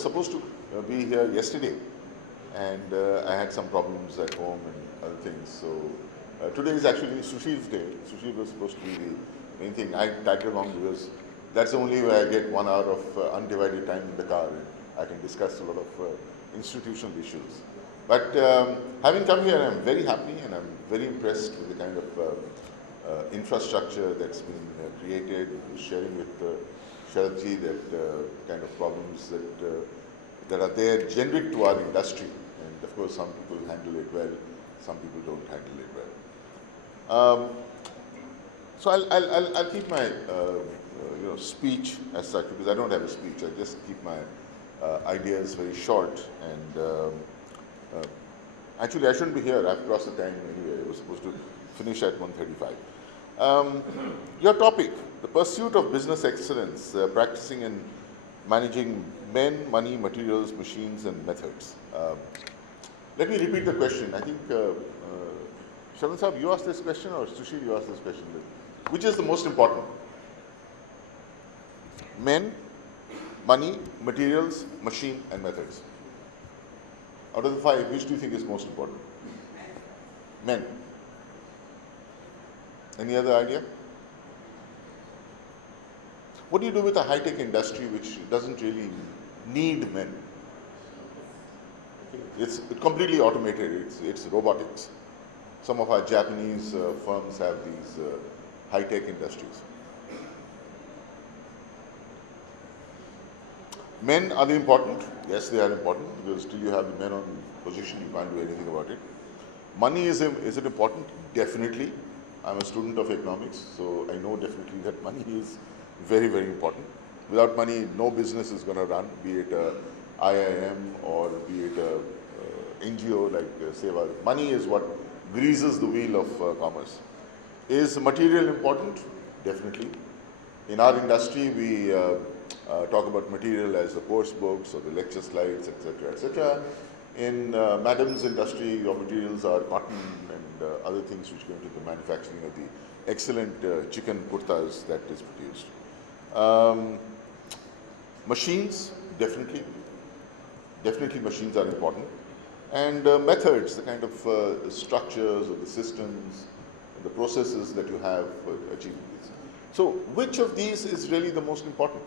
was supposed to be here yesterday, and I had some problems at home and other things. So today is actually Sushil's day. Sushil was supposed to be the main thing. I tagged along because that's the only way I get 1 hour of undivided time in the car, and I can discuss a lot of institutional issues. But having come here, I'm very happy and I'm very impressed with the kind of infrastructure that's been created, sharing with Sharadji that kind of problems that are there generic to our industry. And of course, some people handle it well, some people don't handle it well. So I'll keep my speech as such, because I don't have a speech. I just keep my ideas very short. And actually, I shouldn't be here. I've crossed the time anyway. I was supposed to finish at 1:35. Your topic, the pursuit of business excellence, practicing and managing men, money, materials, machines, and methods. Let me repeat the question. I think, Sharan Saab, you asked this question, or Sushil, you asked this question. Which is the most important? Men, money, materials, machine, and methods. Out of the 5, which do you think is most important? Men. Any other idea? What do you do with a high-tech industry which doesn't really need men? It's completely automated. It's robotics. Some of our Japanese firms have these high-tech industries. Men, are they important? Yes, they are important, because till you have the men on position, you can't do anything about it. Money, is it important? Definitely. I'm a student of economics, so I know definitely that money is very, very important. Without money, no business is going to run, be it a IIM or be it a NGO like Seva. Money is what greases the wheel of commerce. Is material important? Definitely. In our industry, we talk about material as the course books or the lecture slides, etc., etc. In Madam's industry, your materials are cotton and other things which go into the manufacturing of the excellent chicken kurtas that is produced. Machines, definitely. Definitely machines are important. And methods, the kind of structures or the systems, the processes that you have for achieving this. So which of these is really the most important?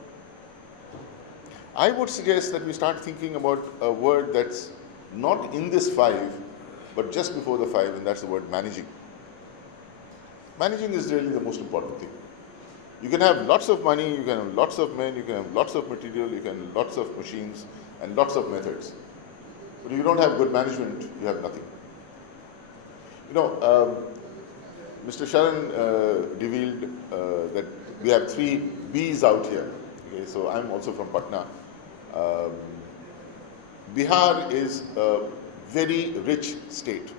I would suggest that we start thinking about a word that's not in this 5, but just before the 5, and that's the word managing. Managing is really the most important thing. You can have lots of money, you can have lots of men, you can have lots of material, you can have lots of machines and lots of methods. But if you don't have good management, you have nothing. You know, Mr. Sharan revealed that we have 3 Bs out here. Okay, so I'm also from Patna. Bihar is a very rich state.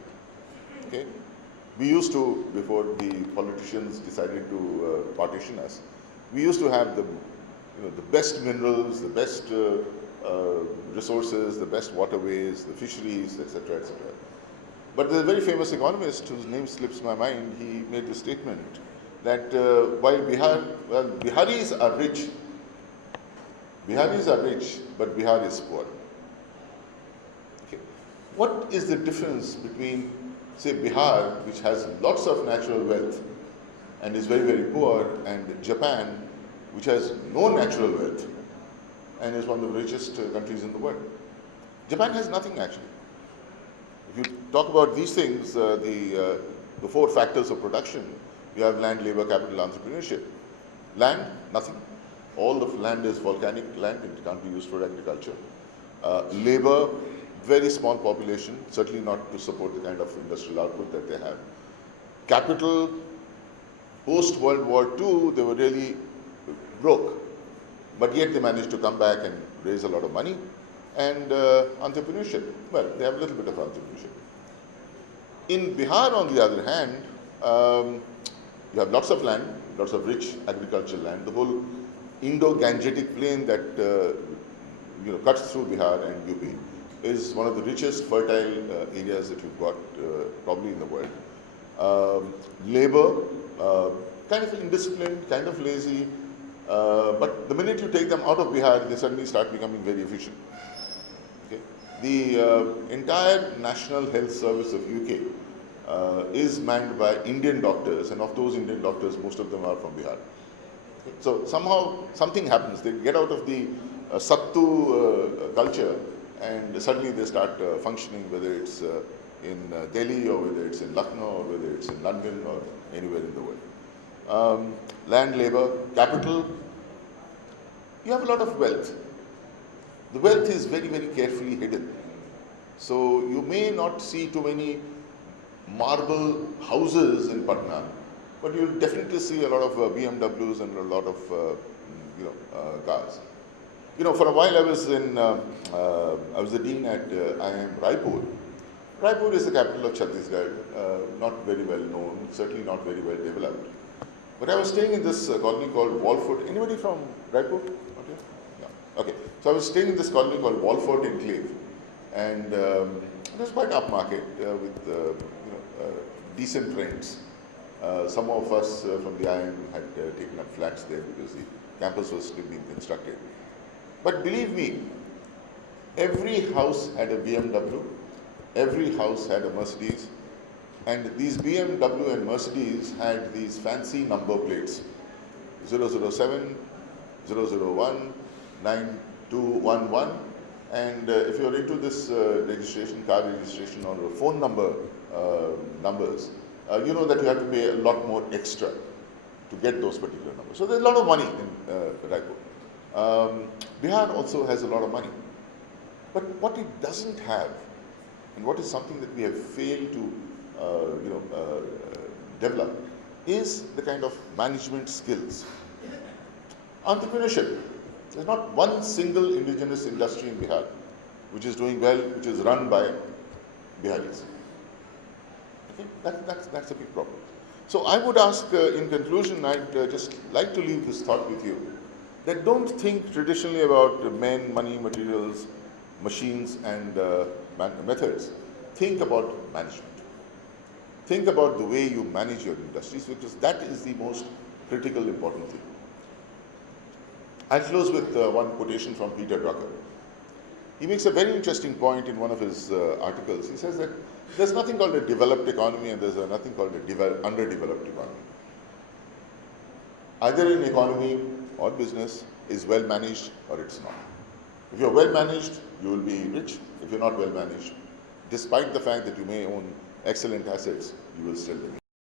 Okay? We used to, before the politicians decided to partition us, we used to have the best minerals, the best resources, the best waterways, the fisheries, etc., etc. But there's a very famous economist whose name slips my mind. He made the statement that while Biharis are rich, but Bihar is poor. Okay. What is the difference between, say, Bihar, which has lots of natural wealth and is very, very poor, and Japan, which has no natural wealth and is one of the richest countries in the world? Japan has nothing, actually. If you talk about these things, the 4 factors of production, you have land, labor, capital, entrepreneurship. Land, nothing. All the land is volcanic land, it can't be used for agriculture. Labor, very small population, certainly not to support the kind of industrial output that they have. Capital, post-World War II, they were really broke, but yet they managed to come back and raise a lot of money. And entrepreneurship, well, they have a little bit of entrepreneurship. In Bihar, on the other hand, you have lots of land, lots of rich agricultural land. The whole Indo-Gangetic plain that cuts through Bihar and UP is one of the richest fertile areas that you've got probably in the world. Labor, kind of indisciplined, kind of lazy, But the minute you take them out of Bihar, they suddenly start becoming very efficient. Okay? The entire National Health Service of UK is manned by Indian doctors, and of those Indian doctors, most of them are from Bihar. Okay? So somehow something happens. They get out of the Sattu culture, and suddenly they start functioning, whether it's in Delhi or whether it's in Lucknow or whether it's in London or anywhere in the world. Land, labor, capital, you have a lot of wealth. The wealth is very, very carefully hidden. So you may not see too many marble houses in Patna, but you'll definitely see a lot of BMWs and a lot of cars. For a while I was the dean at IIM Raipur. Raipur is the capital of Chhattisgarh, not very well known, certainly not very well developed. But I was staying in this colony called Walford. Anybody from Raipur? Okay. Yeah. Okay. So I was staying in this colony called Walford Enclave, and it was quite upmarket with decent rents. Some of us from the IIM had taken up flats there because the campus was still being constructed. But believe me, every house had a BMW, every house had a Mercedes, and these BMW and Mercedes had these fancy number plates, 007, 001, 9211, and if you're into this car registration or phone numbers, you know that you have to pay a lot more extra to get those particular numbers. So there's a lot of money in Raipur. Bihar also has a lot of money. But what it doesn't have, and what is something that we have failed to develop, is the kind of management skills. Entrepreneurship. There's not one single indigenous industry in Bihar which is doing well, which is run by Biharis. Okay? That's a big problem. So I would ask, in conclusion, I'd just like to leave this thought with you, that don't think traditionally about men, money, materials, machines, and methods. Think about management. Think about the way you manage your industries, because that is the most critical, important thing. I'll close with one quotation from Peter Drucker. He makes a very interesting point in one of his articles. He says that there's nothing called a developed economy and there's nothing called a underdeveloped economy. Either an economy or business is well managed or it's not. If you're well managed, you will be rich. If you're not well managed, despite the fact that you may own excellent assets, you will still be.